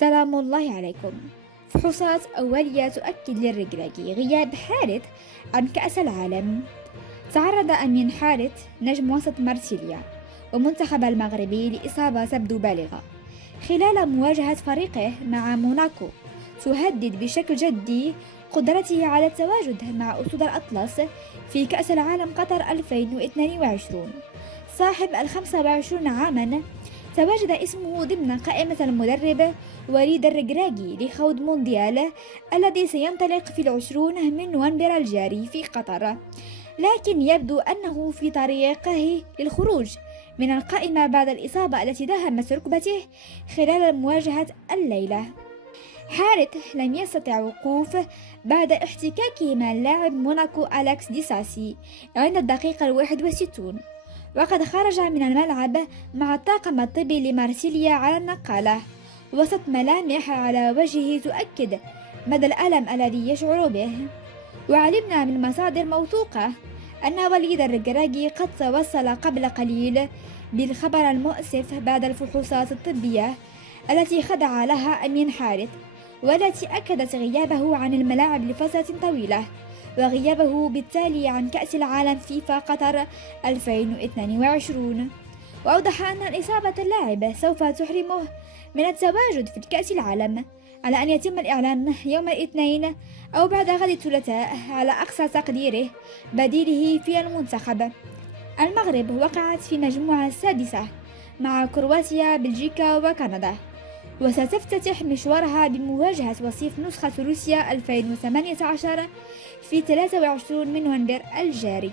سلام الله عليكم. فحوصات أولية تؤكد للركراكي غياب حارث عن كأس العالم. تعرض أمين حارث نجم وسط مارسيليا ومنتخب المغربي لإصابة تبدو بالغة خلال مواجهة فريقه مع موناكو، تهدد بشكل جدي قدرته على التواجد مع أسود الأطلس في كأس العالم قطر 2022. صاحب 25 عاما تواجد اسمه ضمن قائمة المدرب وليد الركراكي لخوض مونديال الذي سينطلق في 20 من نوفمبر الجاري في قطر، لكن يبدو أنه في طريقه للخروج من القائمة بعد الإصابة التي داهمت ركبته خلال مواجهة الليلة. حارث لم يستطع وقوف بعد احتكاكه مع اللاعب موناكو أليكس ديساسي عند الدقيقة 61، وقد خرج من الملعب مع الطاقم الطبي لمارسيليا على النقالة وسط ملامح على وجهه تؤكد مدى الألم الذي يشعر به. وعلمنا من مصادر موثوقة أن وليد الركراكي قد توصل قبل قليل بالخبر المؤسف بعد الفحوصات الطبية التي خضع لها أمين حارث، والتي أكدت غيابه عن الملاعب لفترة طويلة وغيابه بالتالي عن كأس العالم فيفا قطر 2022. وأوضح أن إصابة اللاعب سوف تحرمه من التواجد في كأس العالم، على أن يتم الإعلان يوم الاثنين أو بعد غد الثلاثاء على أقصى تقديره بديله في المنتخب. المغرب وقعت في المجموعة السادسة مع كرواتيا، بلجيكا وكندا، وستفتتح مشوارها بمواجهة وصيف نسخة روسيا 2018 في 23 من نوفمبر الجاري.